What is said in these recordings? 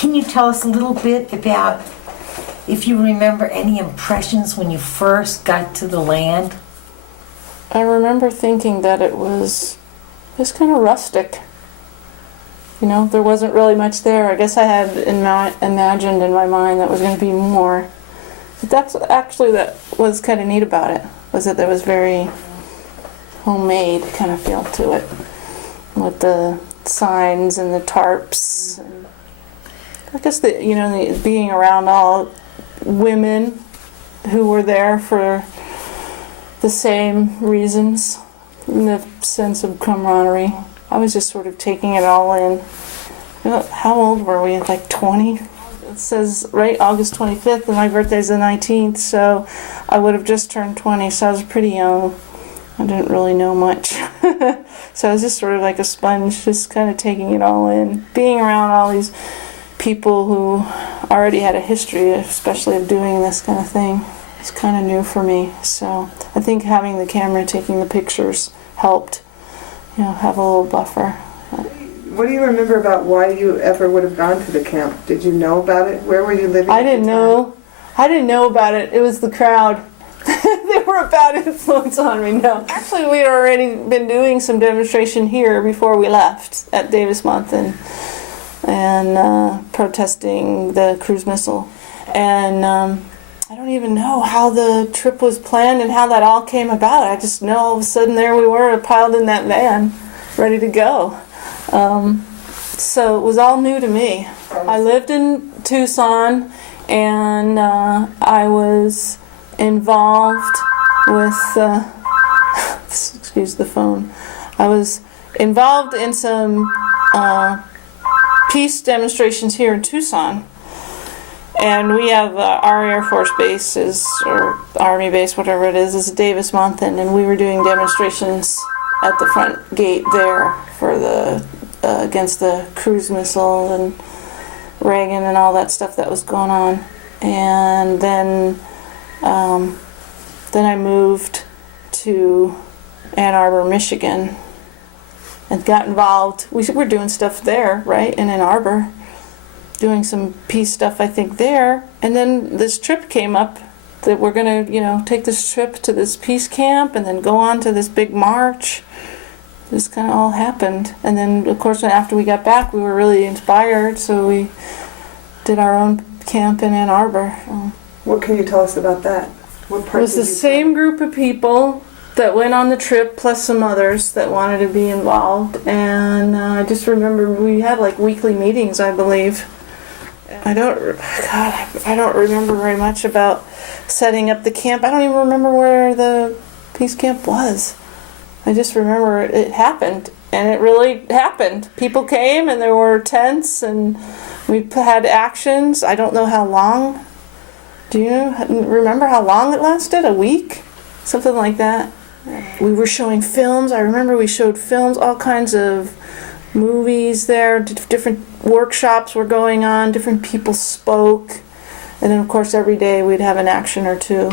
Can you tell us a little bit about, if you remember, any impressions when you first got to the land? I remember thinking that it was just kind of rustic. You know, there wasn't really much there. I guess I had imagined in my mind that was going to be more. But that's actually, that was kind of neat about it, was that there was very homemade kind of feel to it, with the signs and the tarps. And I guess being around all women who were there for the same reasons, and the sense of camaraderie. I was just sort of taking it all in. How old were we? Like 20? It says right August 25th, and my birthday's the 19th, so I would have just turned 20, so I was pretty young. I didn't really know much. So I was just sort of like a sponge, just kind of taking it all in. Being around all these people who already had a history, especially of doing this kind of thing, it's kind of new for me. So I think having the camera, taking the pictures, helped, have a little buffer. What do you remember about why you ever would have gone to the camp? Did you know about it? Where were you living? I didn't know. I didn't know about it. It was the crowd. They were a bad influence on me. No, actually, we had already been doing some demonstration here before we left at Davis Monthan, and protesting the cruise missile. And I don't even know how the trip was planned and how that all came about. I just know all of a sudden there we were, piled in that van, ready to go. So it was all new to me. I lived in Tucson, and I was involved with, excuse the phone, I was involved in some peace demonstrations here in Tucson. And we have our Air Force base or Army base, whatever it is Davis Monthan, and we were doing demonstrations at the front gate there for the against the cruise missile and Reagan and all that stuff that was going on. And then I moved to Ann Arbor, Michigan, and got involved. We were doing stuff there, right, in Ann Arbor, doing some peace stuff, I think, there. And then this trip came up that we're going to, take this trip to this peace camp and then go on to this big march. This kind of all happened. And then, of course, after we got back, we were really inspired, so we did our own camp in Ann Arbor. What can you tell us about that? What part it was the same group of people that went on the trip, plus some others that wanted to be involved. And I just remember we had like weekly meetings, I believe. I don't remember very much about setting up the camp. I don't even remember where the peace camp was. I just remember it happened, and it really happened. People came, and there were tents, and we had actions. I don't know how long. Do you remember how long it lasted? A week? Something like that. We were showing films. I remember we showed films, all kinds of movies there. Different workshops were going on. Different people spoke. And then, of course, every day we'd have an action or two.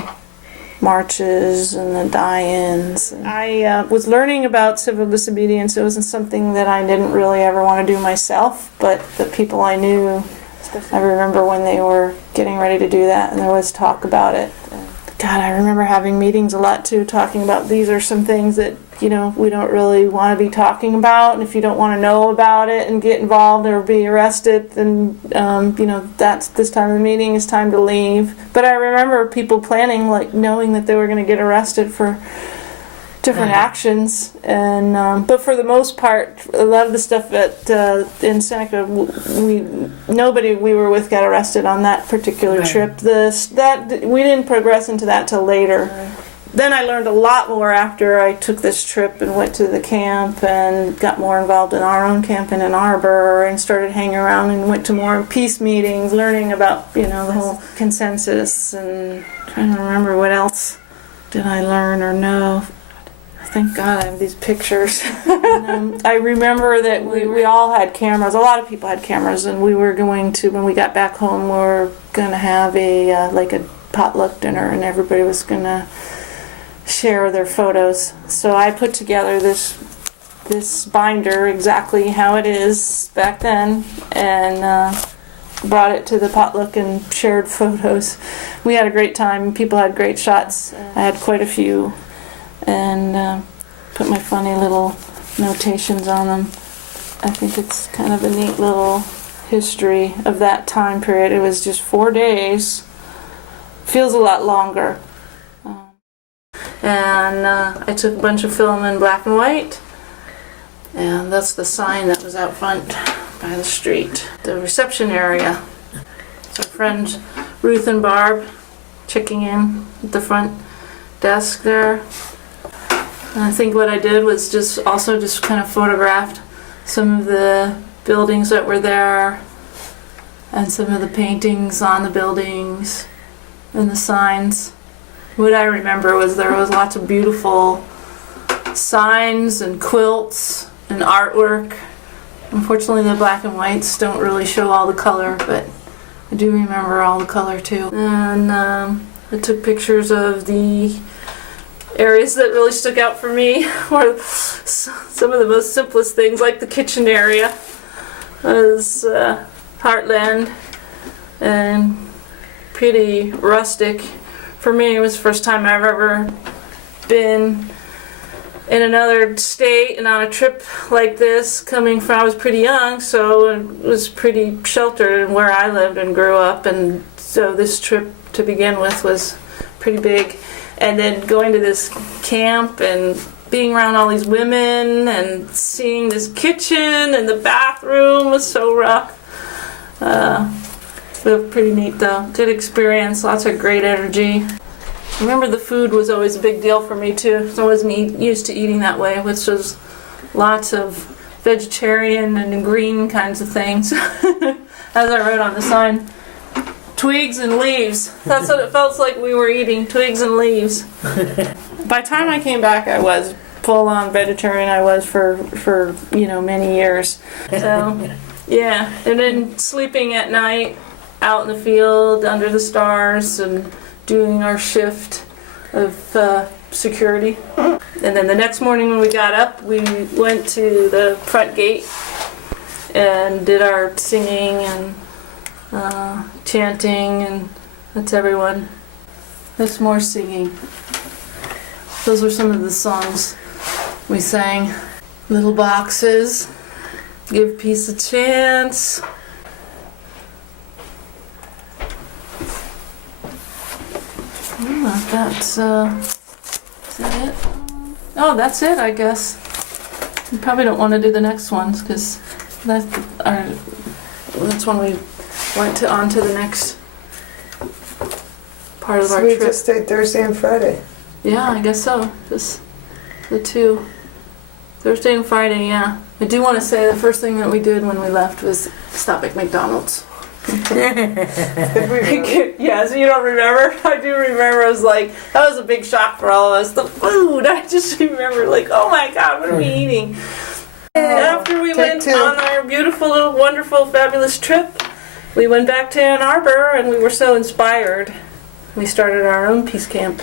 Marches and the die-ins. I was learning about civil disobedience. It wasn't something that I didn't really ever want to do myself, but the people I knew, I remember when they were getting ready to do that, and there was talk about it. God, I remember having meetings a lot too, talking about these are some things that, we don't really want to be talking about, and if you don't want to know about it and get involved or be arrested, then, that's this time of the meeting is time to leave. But I remember people planning, like, knowing that they were going to get arrested for different actions, and but for the most part, a lot of the stuff in Seneca, nobody we were with got arrested on that particular trip. We didn't progress into that till later. Right. Then I learned a lot more after I took this trip and went to the camp and got more involved in our own camp in Ann Arbor and started hanging around and went to more peace meetings, learning about the whole consensus, and trying to remember what else did I learn or know. Thank God I have these pictures. And, I remember that we all had cameras. A lot of people had cameras, and we were going to, when we got back home, we were going to have a potluck dinner, and everybody was going to share their photos. So I put together this binder exactly how it is back then, and brought it to the potluck and shared photos. We had a great time. People had great shots. I had quite a few, and put my funny little notations on them. I think it's kind of a neat little history of that time period. It was just 4 days. Feels a lot longer. And I took a bunch of film in black and white. And that's the sign that was out front by the street. The reception area. So friends Ruth and Barb checking in at the front desk there. And I think what I did was just kind of photographed some of the buildings that were there and some of the paintings on the buildings and the signs. What I remember was there was lots of beautiful signs and quilts and artwork. Unfortunately, the black and whites don't really show all the color, but I do remember all the color too. And I took pictures of the areas that really stuck out for me, or some of the most simplest things, like the kitchen area was heartland and pretty rustic. For me, it was the first time I've ever been in another state and on a trip like this, I was pretty young, so it was pretty sheltered in where I lived and grew up, and so this trip to begin with was pretty big. And then going to this camp and being around all these women and seeing this kitchen and the bathroom was so rough. But pretty neat though. Good experience, lots of great energy. I remember the food was always a big deal for me too. So I wasn't used to eating that way, which was lots of vegetarian and green kinds of things. As I wrote on the sign, twigs and leaves. That's what it felt like we were eating, twigs and leaves. By the time I came back, I was full-on vegetarian. I was for many years. So, yeah. And then sleeping at night out in the field under the stars and doing our shift of security. And then the next morning when we got up, we went to the front gate and did our singing and chanting, and that's everyone. There's more singing. Those were some of the songs we sang. Little boxes, give peace a chance. Is that it? Oh, that's it, I guess. You probably don't want to do the next ones because that's when we went on to the next part of our we trip. just stayed Thursday and Friday. Yeah, I guess so. Just the two. Thursday and Friday, yeah. I do want to say the first thing that we did when we left was stop at McDonald's. Did we really? Yes, you don't remember? I do remember. It was like, that was a big shock for all of us. The food, I just remember like, oh my God, what are we eating? After we went on our beautiful, wonderful, fabulous trip, we went back to Ann Arbor and we were so inspired. We started our own peace camp.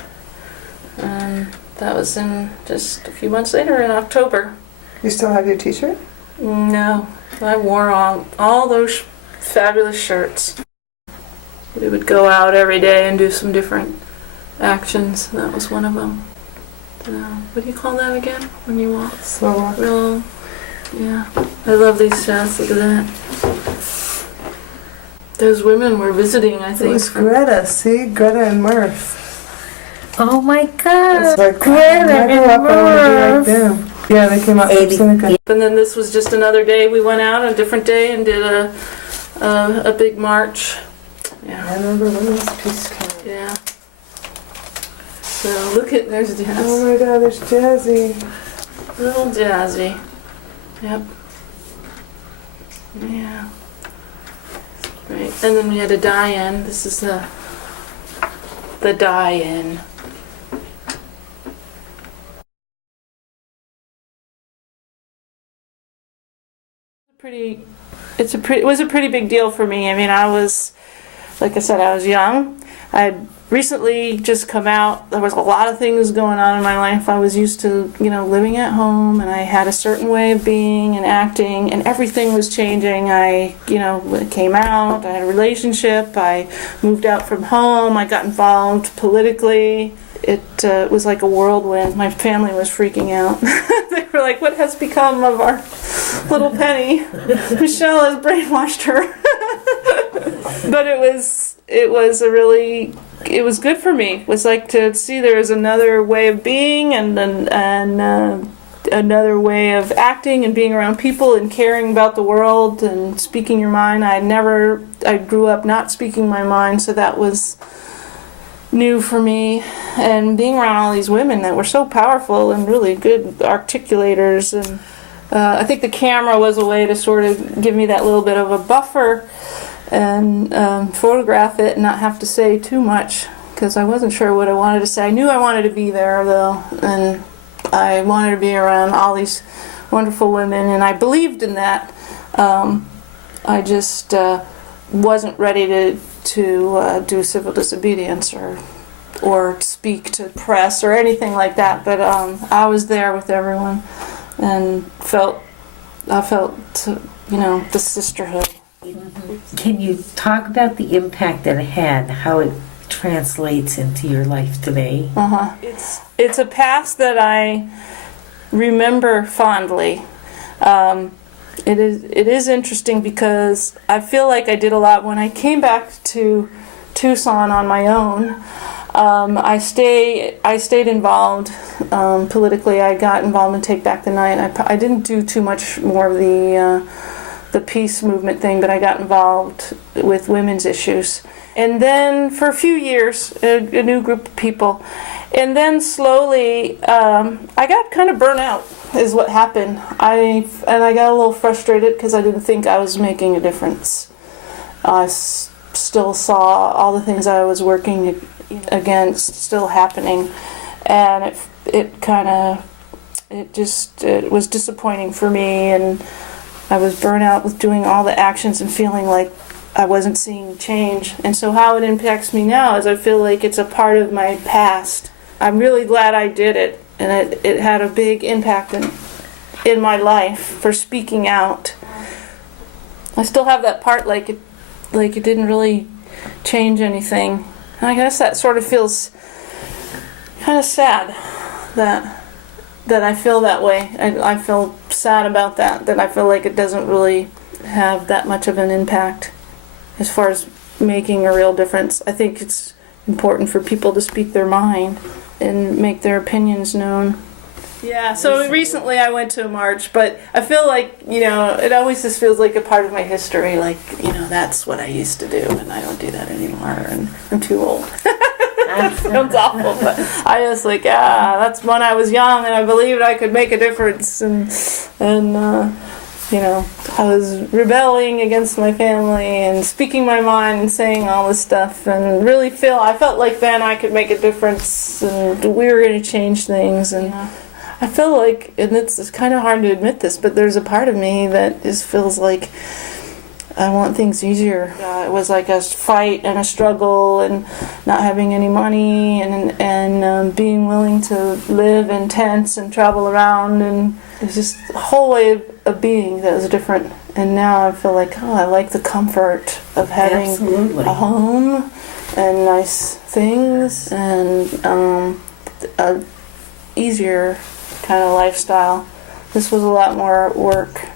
That was in just a few months later in October. You still have your t-shirt? No, I wore all those fabulous shirts. We would go out every day and do some different actions. That was one of them. What do you call that again when you walk? Slow walk. Real, yeah. I love these shots. Look at that. Those women were visiting, I think. It was Greta. See? Greta and Murph. Oh my God! It's like, Greta when I grow up, I want to be like Murph. them. Yeah, they came out from Seneca. And then this was just another day. We went out, a different day, and did a big march. Yeah. I remember Women's Peace Camp. Yeah. So look at, there's Jazz. Oh my God, there's Jazzy. Little Jazzy. Yep. Yeah. Right. And then we had a die-in. This is the die-in. It was a pretty big deal for me. I mean, like I said, I was young. I'd recently just come out. There was a lot of things going on in my life. I was used to, living at home, and I had a certain way of being and acting, and everything was changing. I, came out, I had a relationship, I moved out from home, I got involved politically. It was like a whirlwind. My family was freaking out. They were like, what has become of our little Penny? Michelle has brainwashed her. But it was good for me. It was like to see there was another way of being and another way of acting and being around people and caring about the world and speaking your mind. I grew up not speaking my mind, so that was new for me. And being around all these women that were so powerful and really good articulators, and I think the camera was a way to sort of give me that little bit of a buffer and photograph it and not have to say too much, because I wasn't sure what I wanted to say. I knew I wanted to be there though, and I wanted to be around all these wonderful women, and I believed in that. I just wasn't ready to do civil disobedience or speak to press or anything like that, but I was there with everyone and I felt the sisterhood. Can you talk about the impact that it had, how it translates into your life today? It's a past that I remember fondly. It is interesting because I feel like I did a lot when I came back to Tucson on my own. I stayed involved politically. I got involved in Take Back the Night. I didn't do too much more of the peace movement thing, but I got involved with women's issues. And then for a few years, a new group of people. And then slowly, I got kind of burnt out, is what happened. I got a little frustrated because I didn't think I was making a difference. I still saw all the things I was working against still happening, and it was disappointing for me, and I was burnt out with doing all the actions and feeling like I wasn't seeing change. And so how it impacts me now is I feel like it's a part of my past. I'm really glad I did it, and it had a big impact in my life for speaking out. I still have that part like it didn't really change anything. And I guess that sort of feels kind of sad that I feel that way. I feel sad about that I feel like it doesn't really have that much of an impact as far as making a real difference. I think it's important for people to speak their mind and make their opinions known. Yeah, so recently I went to a march, but I feel like, it always just feels like a part of my history, like, that's what I used to do, and I don't do that anymore, and I'm too old. Sounds awful, but I was like, that's when I was young, and I believed I could make a difference, and I was rebelling against my family and speaking my mind and saying all this stuff, and I felt like then I could make a difference, and we were going to change things, and I feel like, and it's kind of hard to admit this, but there's a part of me that just feels like I want things easier. It was like a fight and a struggle, and not having any money, and being willing to live in tents and travel around, and it's just a whole way of being that was different. And now I feel like, I like the comfort of having a home and nice things and a easier kind of lifestyle. This was a lot more work.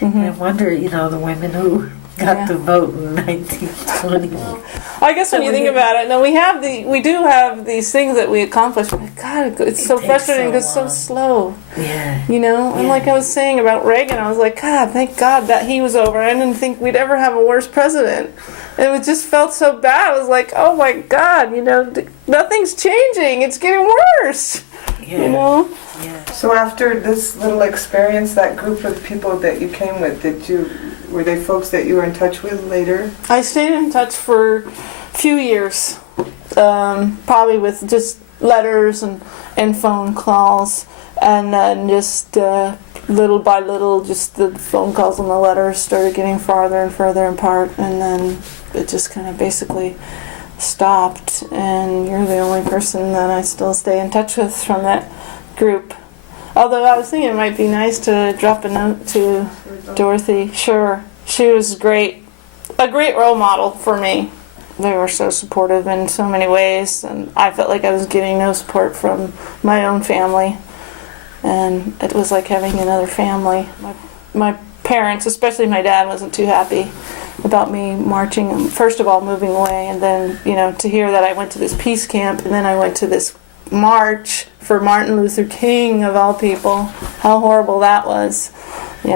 Mm-hmm. I wonder, the women who got to vote in 1920. I guess when you think about it, we do have these things that we accomplish. But God, it's so frustrating because it's so slow. Yeah. And like I was saying about Reagan, I was like, God, thank God that he was over. I didn't think we'd ever have a worse president. And it just felt so bad. I was like, oh my God, nothing's changing. It's getting worse. Yeah. Yeah. So after this little experience, that group of people that you came with, were they folks that you were in touch with later? I stayed in touch for a few years, probably with just letters and phone calls, and then just little by little, just the phone calls and the letters started getting farther and further apart, and then it just kind of basically stopped, and you're the only person that I still stay in touch with from that group. Although I was thinking it might be nice to drop a note to Dorothy. Sure, she was great, a great role model for me. They were so supportive in so many ways, and I felt like I was getting no support from my own family, and it was like having another family. My parents, especially my dad, wasn't too happy about me marching, first of all moving away, and then to hear that I went to this peace camp and then I went to this march for Martin Luther King of all people. How horrible that was. Were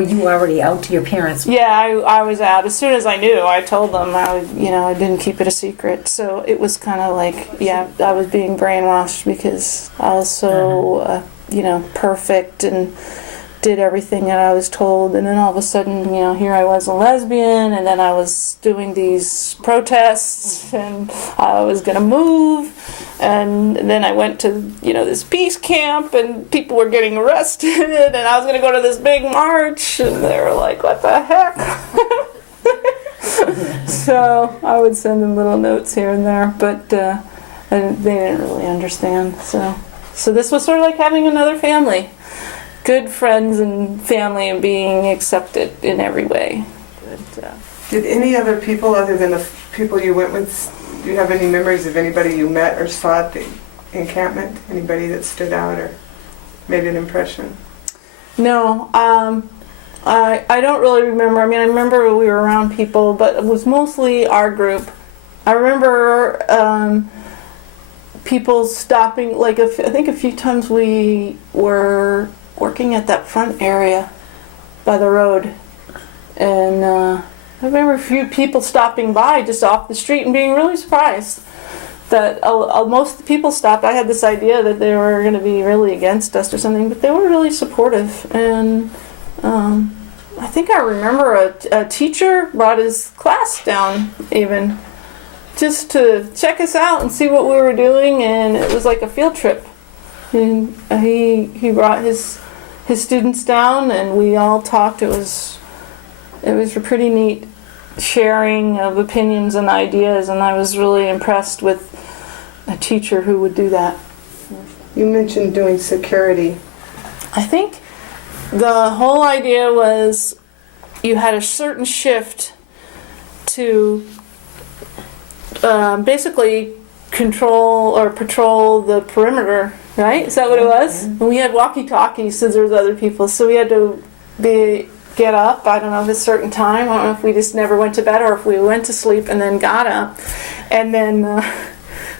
you already out to your parents? Yeah, I was out as soon as I knew. I told them I didn't keep it a secret. So it was kind of like, I was being brainwashed because I was so perfect and did everything that I was told, and then all of a sudden, here I was a lesbian, and then I was doing these protests, and I was gonna move, and then I went to, this peace camp, and people were getting arrested, and I was gonna go to this big march, and they were like, what the heck? So I would send them little notes here and there, but they didn't really understand, so this was sort of like having another family. Good friends and family and being accepted in every way. Did any other people other than the people you went with, do you have any memories of anybody you met or saw at the encampment? Anybody that stood out or made an impression? No, I don't really remember. I mean, I remember we were around people, but it was mostly our group. I remember people stopping, like I think a few times we were working at that front area by the road, and I remember a few people stopping by just off the street and being really surprised that most of the people stopped. I had this idea that they were going to be really against us or something, but they were really supportive, and I think I remember a teacher brought his class down even just to check us out and see what we were doing, and it was like a field trip. And he brought his students down, and we all talked. It was a pretty neat sharing of opinions and ideas, and I was really impressed with a teacher who would do that. You mentioned doing security. I think the whole idea was you had a certain shift to basically control or patrol the perimeter. Right? Is that what it was? And we had walkie-talkies since there was other people, so we had to get up, I don't know, at a certain time. I don't know if we just never went to bed or if we went to sleep and then got up. And then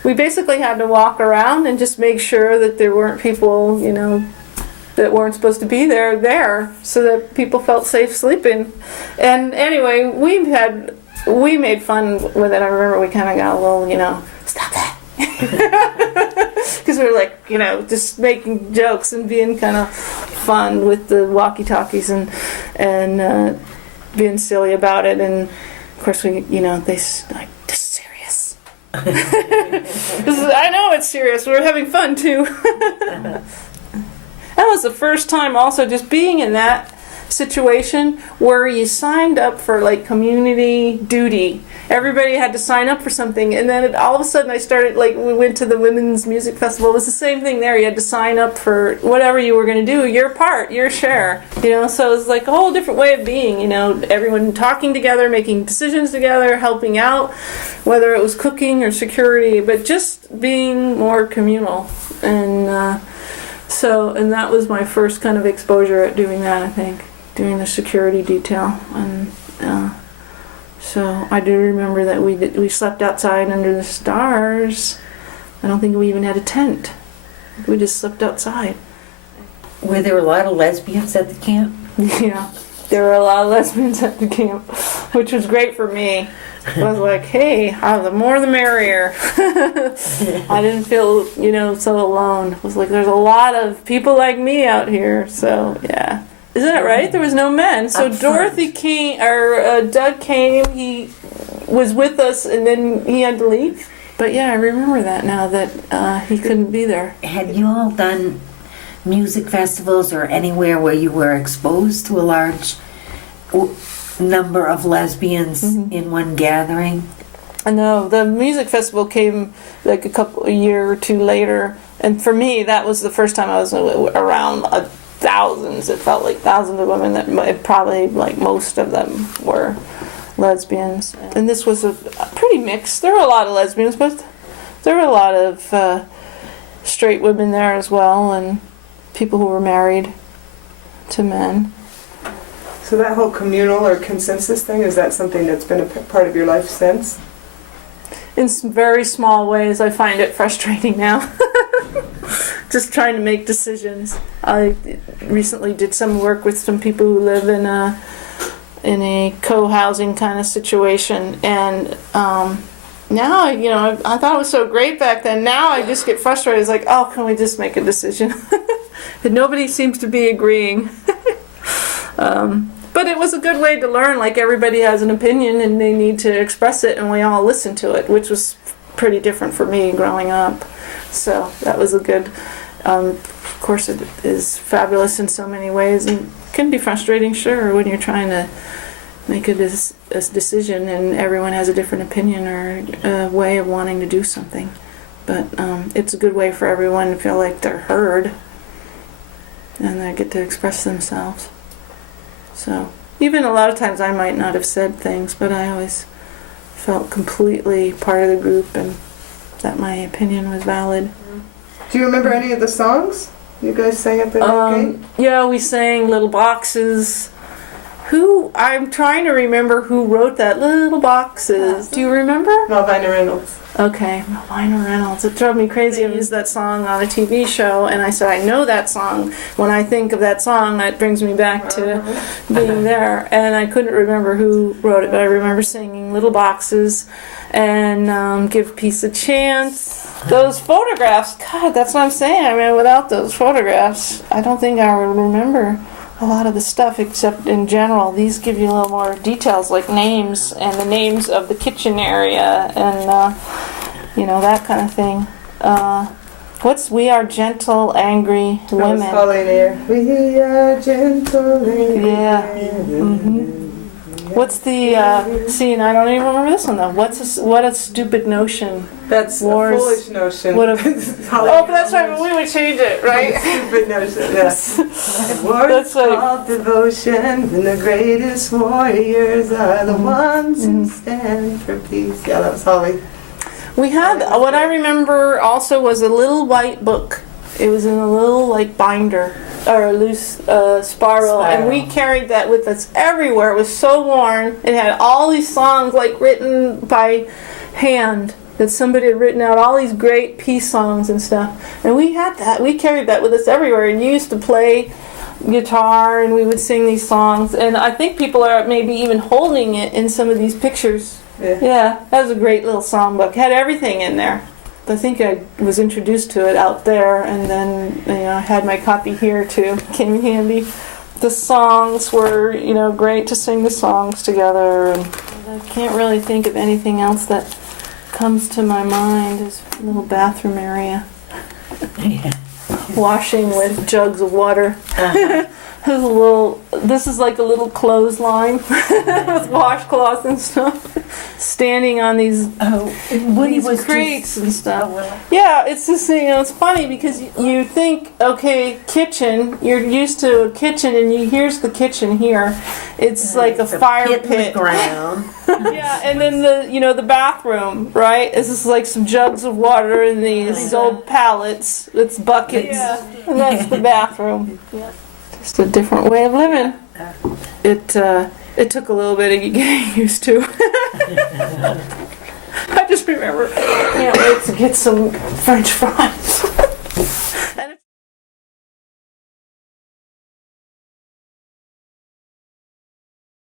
we basically had to walk around and just make sure that there weren't people, that weren't supposed to be there, so that people felt safe sleeping. And anyway, we made fun with it. I remember we kind of got a little, stop that. Because we were like, just making jokes and being kind of fun with the walkie-talkies and being silly about it. And of course, they like, this is serious. I know it's serious. We're having fun too. That was the first time also just being in that situation where you signed up for like community duty. Everybody had to sign up for something, and then all of a sudden I started, like, we went to the Women's Music Festival. It was the same thing there. You had to sign up for whatever you were going to do, your part, your share, so it was like a whole different way of being, everyone talking together, making decisions together, helping out, whether it was cooking or security, but just being more communal. And and that was my first kind of exposure at doing that, I think, doing the security detail. And so I do remember that we slept outside under the stars. I don't think we even had a tent. We just slept outside. Were there a lot of lesbians at the camp? Yeah, there were a lot of lesbians at the camp, which was great for me. I was like, hey, the more the merrier. I didn't feel, so alone. It was like, there's a lot of people like me out here, so yeah. Isn't that right? There was no men. So Dorothy came, or Doug came, he was with us, and then he had to leave. But yeah, I remember that now, that he couldn't be there. Had you all done music festivals or anywhere where you were exposed to a large... number of lesbians Mm-hmm. in one gathering. I know the music festival came like a year or two later, and for me that was the first time I was around thousands. It felt like thousands of women that probably like most of them were lesbians, and this was a pretty mixed. There were a lot of lesbians, but there were a lot of straight women there as well, and people who were married to men. So that whole communal or consensus thing, is that something that's been a part of your life since? In some very small ways, I find it frustrating now. Just trying to make decisions. I recently did some work with some people who live in a co-housing kind of situation, and now, I thought it was so great back then. Now I just get frustrated. It's like, oh, can we just make a decision? And nobody seems to be agreeing. But it was a good way to learn. Like, everybody has an opinion and they need to express it, and we all listen to it, which was pretty different for me growing up. So that was a good. Of course, it is fabulous in so many ways, and can be frustrating, sure, when you're trying to make a decision and everyone has a different opinion or a way of wanting to do something. But it's a good way for everyone to feel like they're heard and they get to express themselves. So even a lot of times I might not have said things, but I always felt completely part of the group and that my opinion was valid. Do you remember any of the songs you guys sang at the gate? Yeah, we sang Little Boxes. I'm trying to remember who wrote that. Little Boxes. Do you remember? Malvina Reynolds. Okay, Malvina Reynolds. It drove me crazy. I used that song on a TV show, and I said, I know that song. When I think of that song, that brings me back to being there. And I couldn't remember who wrote it, but I remember singing Little Boxes and Give Peace a Chance. Those photographs, God, that's what I'm saying. I mean, without those photographs, I don't think I would remember a lot of the stuff, except in general. These give you a little more details, like names and the names of the kitchen area and, that kind of thing. We are gentle, angry women. We are gentle, angry Yeah. women. What's the scene? I don't even remember this one though. What a stupid notion. That's Wars. a foolish notion. What a but that's right. But we would change it, right? Stupid notion. Yes. Wars That's right. called devotion, and the greatest warriors are the ones who stand for peace. Yeah, that was Holly. We had what I remember also was a little white book. It was in a little binder or a loose spiral, and we carried that with us everywhere. It was so worn. It had all these songs written by hand that somebody had written out, all these great peace songs and stuff. And we had that. We carried that with us everywhere. And you used to play guitar, and we would sing these songs. And I think people are maybe even holding it in some of these pictures. Yeah, that was a great little songbook. Had everything in there. I think I was introduced to it out there, and then I had my copy here too. Came in handy. The songs were great to sing the songs together, and I can't really think of anything else that comes to my mind. Is a little bathroom area, washing with jugs of water. This is like a little clothesline with washcloths and stuff. Standing on these crates and stuff. Yeah, it's just it's funny because you think, okay, kitchen. You're used to a kitchen, and here's the kitchen here. It's like a fire pit. In the ground. Yeah, and then the bathroom, right? It's just like some jugs of water and these old pallets. It's buckets, and that's the bathroom. Yeah. Just a different way of living. It took a little bit of getting used to. I just remember, can't wait to get some French fries.